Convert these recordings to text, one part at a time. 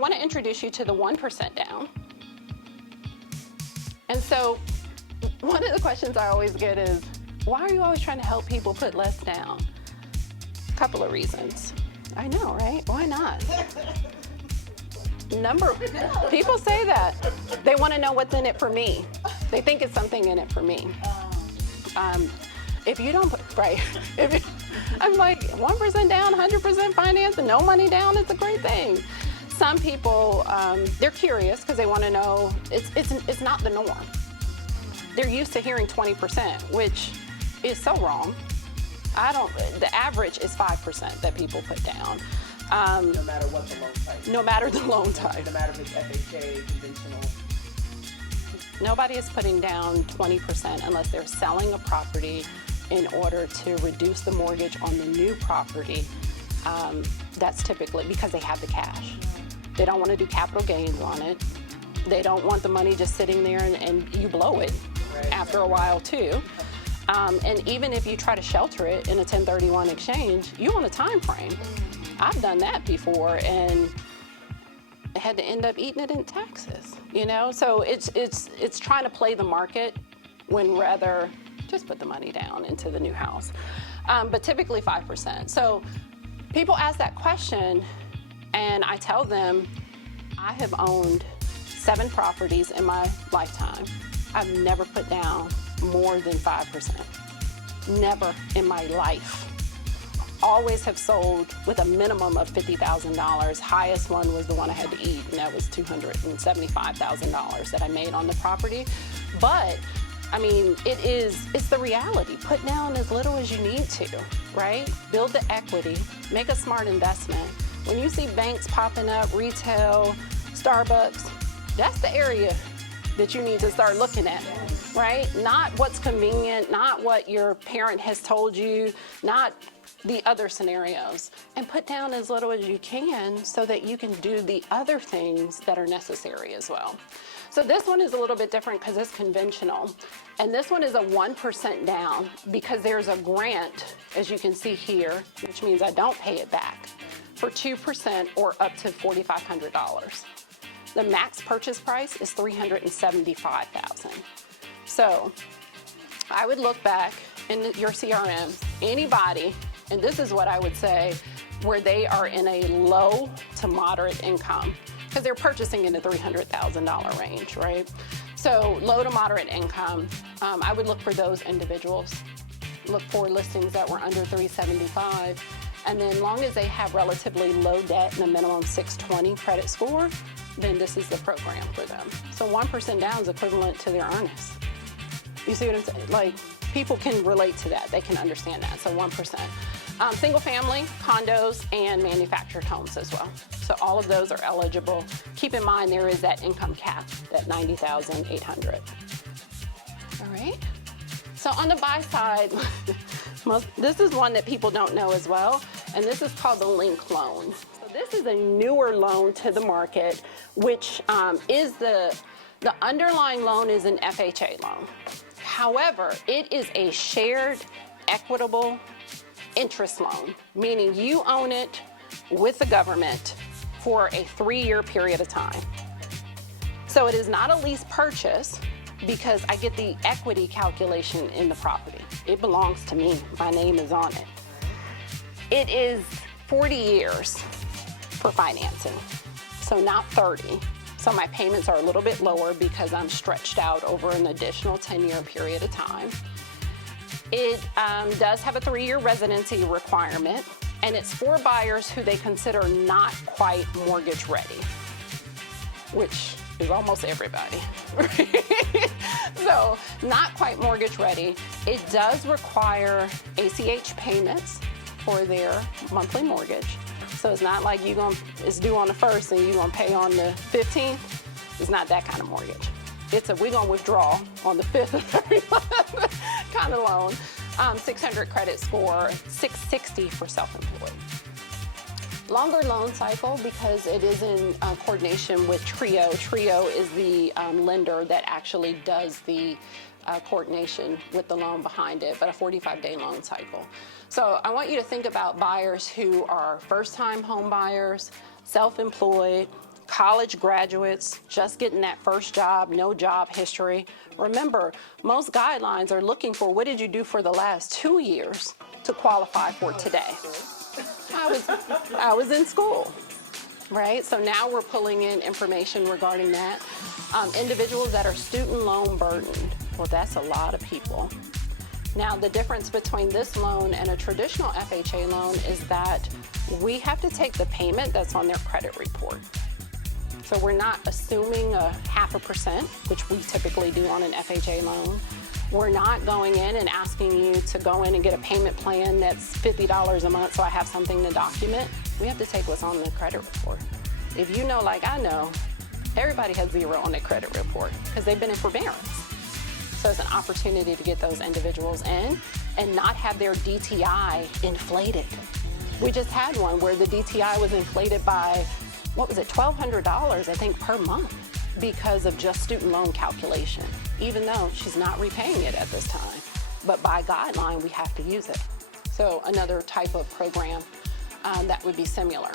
want to introduce you to the 1% down. And so one of the questions I always get is, why are you always trying to help people put less down? A couple of reasons. I know, right? Why not? People say that. They want to know what's in it for me. They think it's something in it for me. If you don't put, right, I'm like, 1% down, 100% finance, and no money down, it's a great thing. Some people, they're curious because they want to know, it's not the norm. They're used to hearing 20%, which is so wrong. The average is 5% that people put down. No matter what the loan type. No matter the loan type. No matter if it's FHA, conventional. Nobody is putting down 20% unless they're selling a property in order to reduce the mortgage on the new property. That's typically because they have the cash. They don't want to do capital gains on it. They don't want the money just sitting there and you blow it after a while too. And even if you try to shelter it in a 1031 exchange, you want a time frame. I've done that before and had to end up eating it in taxes, you know? So it's trying to play the market when rather just put the money down into the new house. But typically 5%. So people ask that question and I tell them, I have owned 7 properties in my lifetime. I've never put down more than 5%. Never in my life. Always have sold with a minimum of $50,000. Highest one was the one I had to eat, and that was $275,000 that I made on the property. But I mean, it's the reality. Put down as little as you need to, right? Build the equity, make a smart investment. When you see banks popping up, retail, Starbucks, that's the area that you need to start looking at, right? Not what's convenient, not what your parent has told you, not the other scenarios. And put down as little as you can so that you can do the other things that are necessary as well. So this one is a little bit different because it's conventional. And this one is a 1% down because there's a grant, as you can see here, which means I don't pay it back, for 2% or up to $4,500. The max purchase price is $375,000. So I would look back in your CRM, anybody, and this is what I would say, where they are in a low to moderate income, because they're purchasing in the $300,000 range, right? So low to moderate income, I would look for those individuals, look for listings that were under $375,000, and then long as they have relatively low debt and a minimum 620 credit score, then this is the program for them. So 1% down is equivalent to their earnings. You see what I'm saying? Like, people can relate to that. They can understand that, so 1%. Single family, condos, and manufactured homes as well. So all of those are eligible. Keep in mind there is that income cap, that $90,800. All right. So on the buy side, this is one that people don't know as well, and this is called the link loan. So this is a newer loan to the market, which is the underlying loan is an FHA loan. However, it is a shared equitable interest loan, meaning you own it with the government for a 3-year period of time. So it is not a lease purchase because I get the equity calculation in the property. It belongs to me. My name is on it. It is 40 years for financing, so not 30. So my payments are a little bit lower because I'm stretched out over an additional 10-year period of time. It does have a 3-year residency requirement, and it's for buyers who they consider not quite mortgage ready, which is almost everybody. So not quite mortgage ready. It does require ACH payments for their monthly mortgage. So it's not like it's due on the 1st and you're gonna pay on the 15th. It's not that kind of mortgage. We're gonna withdraw on the 5th of every month kind of loan. 600 credit score, 660 for self-employed. Longer loan cycle because it is in coordination with Trio. Trio is the lender that actually does the coordination with the loan behind it, but a 45-day loan cycle. So I want you to think about buyers who are first-time home buyers, self-employed, college graduates, just getting that first job, no job history. Remember, most guidelines are looking for what did you do for the last 2 years to qualify for today. I was in school, right? So now we're pulling in information regarding that. Individuals that are student loan burdened, well, that's a lot of people. Now, the difference between this loan and a traditional FHA loan is that we have to take the payment that's on their credit report. So we're not assuming a 0.5%, which we typically do on an FHA loan. We're not going in and asking you to go in and get a payment plan that's $50 a month so I have something to document. We have to take what's on the credit report. If you know, like I know, everybody has 0 on their credit report because they've been in forbearance. So it's an opportunity to get those individuals in and not have their DTI inflated. We just had one where the DTI was inflated by, what was it, $1,200, I think, per month because of just student loan calculation, even though she's not repaying it at this time. But by guideline, we have to use it. So another type of program that would be similar.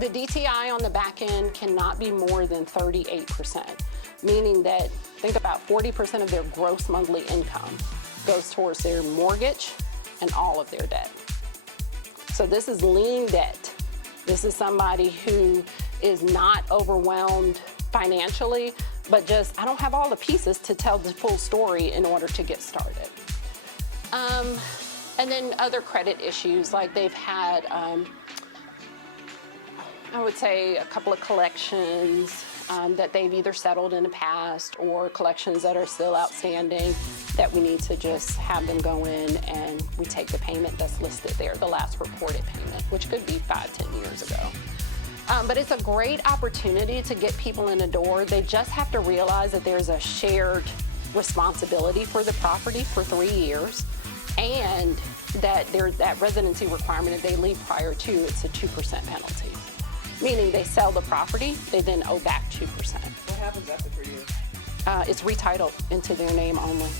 The DTI on the back end cannot be more than 38%, meaning that think about 40% of their gross monthly income goes towards their mortgage and all of their debt. So this is lien debt. This is somebody who is not overwhelmed financially, but just, I don't have all the pieces to tell the full story in order to get started. And then other credit issues, like they've had, I would say a couple of collections that they've either settled in the past or collections that are still outstanding that we need to just have them go in and we take the payment that's listed there, the last reported payment, which could be 5-10 years ago. But it's a great opportunity to get people in the door. They just have to realize that there's a shared responsibility for the property for 3 years and that there's that residency requirement if they leave prior to, it's a 2% penalty. Meaning they sell the property, they then owe back 2%. What happens after 3 years? It's retitled into their name only.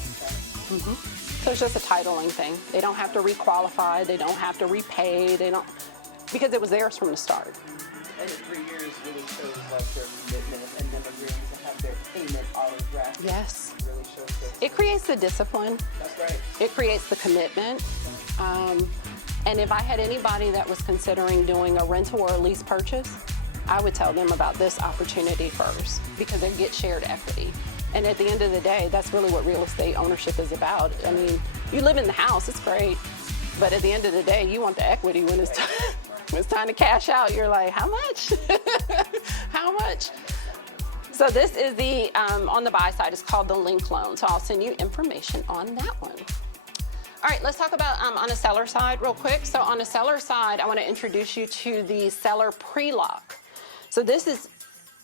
Okay. So it's just a titling thing. They don't have to requalify, they don't have to repay, they don't, because it was theirs from the start. And in 3 years really shows like their commitment and them agreeing to have their payment autographed. Yes. Really shows that. It creates the discipline. That's right. It creates the commitment. And if I had anybody that was considering doing a rental or a lease purchase, I would tell them about this opportunity first because they get shared equity. And at the end of the day, that's really what real estate ownership is about. I mean, you live in the house, it's great, but at the end of the day, you want the equity when it's when it's time to cash out. You're like, how much? How much? So this is the, on the buy side, it's called the link loan. So I'll send you information on that one. All right, let's talk about on the seller side real quick. So on the seller side, I want to introduce you to the seller pre-lock. So this is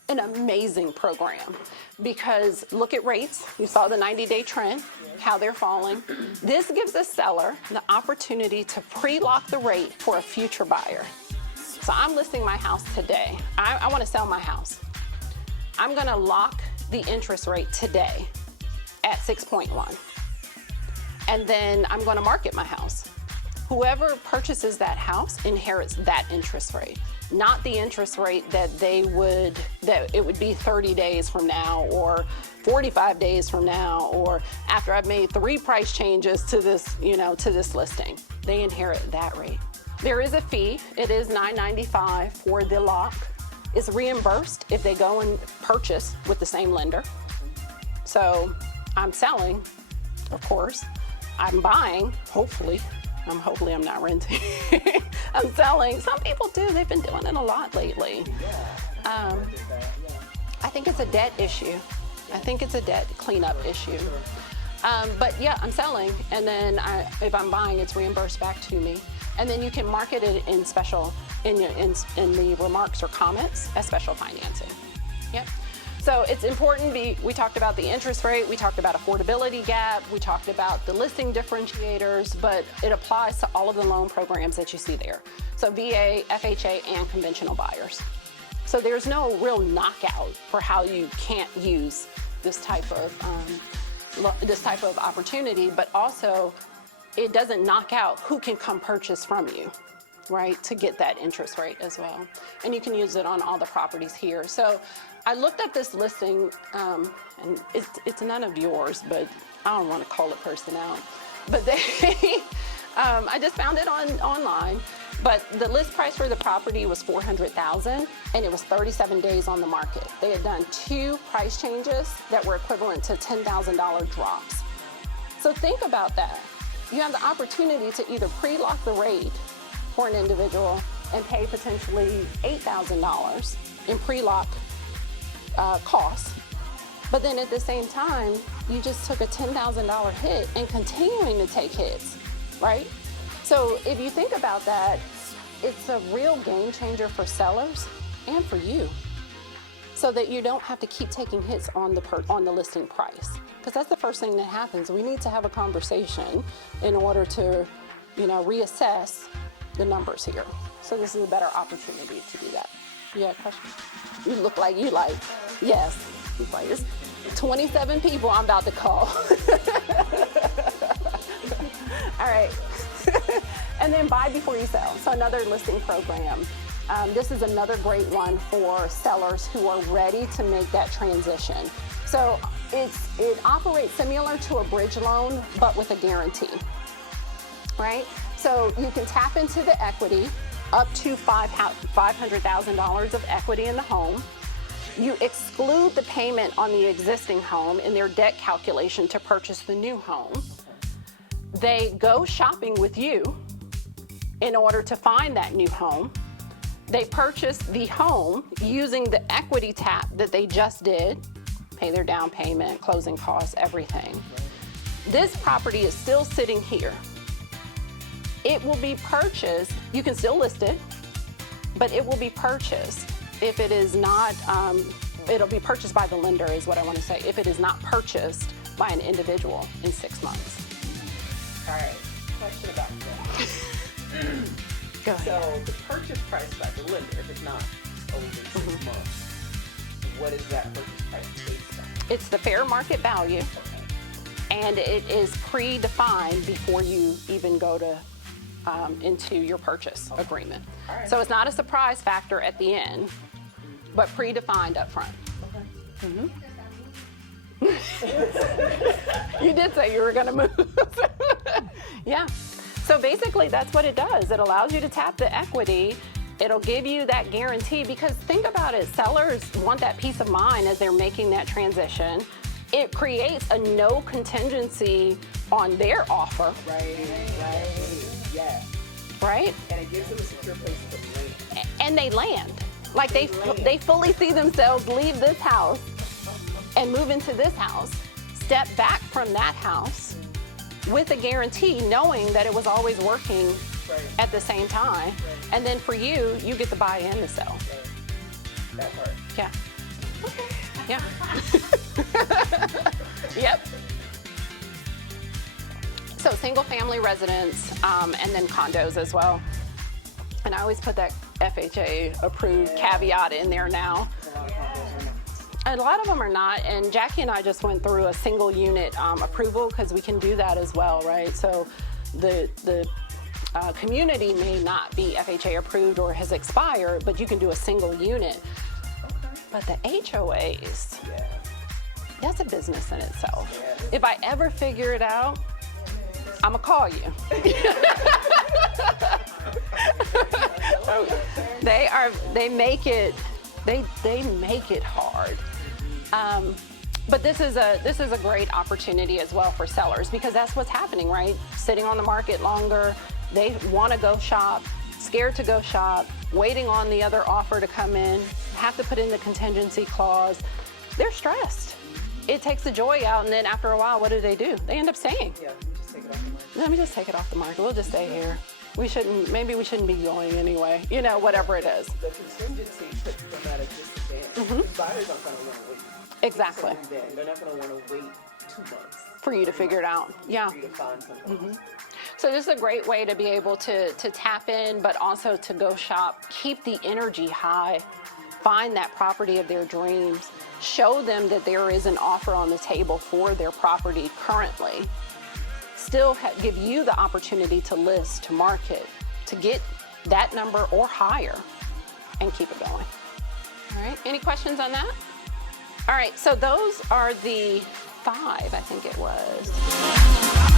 an amazing program because look at rates. You saw the 90-day trend, how they're falling. This gives the seller the opportunity to pre-lock the rate for a future buyer. So I'm listing my house today. I want to sell my house. I'm going to lock the interest rate today at 6.1. And then I'm going to market my house. Whoever purchases that house inherits that interest rate, not the interest rate that that it would be 30 days from now or 45 days from now or after I've made 3 price changes to this, to this listing. They inherit that rate. There is a fee. It is $9.95 for the lock. It's reimbursed if they go and purchase with the same lender. So I'm selling, of course. I'm buying, hopefully. Hopefully I'm not renting. I'm selling. Some people do. They've been doing it a lot lately. I think it's a debt issue. I think it's a debt cleanup issue. But yeah, I'm selling, and then if I'm buying, it's reimbursed back to me. And then you can market it in special, in the remarks or comments as special financing. Yep. So it's important, we talked about the interest rate, we talked about affordability gap, we talked about the listing differentiators, but it applies to all of the loan programs that you see there. So VA, FHA, and conventional buyers. So there's no real knockout for how you can't use this type of opportunity, but also it doesn't knock out who can come purchase from you. right, to get that interest rate as well. And you can use it on all the properties here. So I looked at this listing, and it's none of yours, but I don't want to call a person out. But I just found it online. But the list price for the property was $400,000, and it was 37 days on the market. They had done 2 price changes that were equivalent to $10,000 drops. So think about that. You have the opportunity to either pre-lock the rate for an individual and pay potentially $8,000 in pre-lock costs. But then at the same time, you just took a $10,000 hit and continuing to take hits, right? So if you think about that, it's a real game changer for sellers and for you, so that you don't have to keep taking hits on the listing price, because that's the first thing that happens. We need to have a conversation in order to, reassess the numbers here. So this is a better opportunity to do that. You have a question? You look like yes. He's like, it's 27 people I'm about to call. All right. And then buy before you sell. So another listing program. This is another great one for sellers who are ready to make that transition. So it operates similar to a bridge loan, but with a guarantee, right? So you can tap into the equity up to $500,000 of equity in the home. You exclude the payment on the existing home in their debt calculation to purchase the new home. They go shopping with you in order to find that new home. They purchase the home using the equity tap that they just did, pay their down payment, closing costs, everything. This property is still sitting here. It will be purchased, you can still list it, but it will be purchased if it is not, it'll be purchased by the lender is what I want to say, if it is not purchased by an individual in 6 months. All right, question about that. Go ahead. So the purchase price by the lender, if it's not over 6 months, what is that purchase price based on? It's the fair market value, and it is predefined before you even go to into your purchase agreement. Right. So it's not a surprise factor at the end, but predefined up front. You did say you were going to move. Yeah. So basically, that's what it does. It allows you to tap the equity. It'll give you that guarantee, because think about it, sellers want that peace of mind as they're making that transition. It creates a no contingency on their offer. Right, yeah. Right? And it gives them a secure place to land. And they land. Like they fully see themselves leave this house and move into this house, step back from that house with a guarantee, knowing that it was always working at the same time. And then for you, you get to buy and to sell. That part. Yeah. Okay. Yeah. Yep. So single family residence, and then condos as well. And I always put that FHA approved caveat in there now. A lot of them are not, and Jackie and I just went through a single unit approval, because we can do that as well, right? So the community may not be FHA approved or has expired, but you can do a single unit. But the HOAs, that's a business in itself. If I ever figure it out, I'm gonna call you. They make it hard. But this is a great opportunity as well for sellers, because that's what's happening, right? Sitting on the market longer, they want to go shop, scared to go shop, waiting on the other offer to come in, have to put in the contingency clause. They're stressed. It takes the joy out, and then after a while, what do? They end up staying. Yeah, you just take it off the market. Let me just take it off the market. We'll just stay here. Maybe we shouldn't be going anyway. Whatever it is. The contingency puts them at a disadvantage. Buyers aren't going to want to wait. Exactly. They're not going to want to wait 2 months. For you to figure it out. Yeah. For you to find something. So this is a great way to be able to tap in, but also to go shop, keep the energy high, find that property of their dreams, show them that there is an offer on the table for their property currently, still give you the opportunity to list, to market, to get that number or higher and keep it going. All right, any questions on that? All right, so those are the 5, I think it was.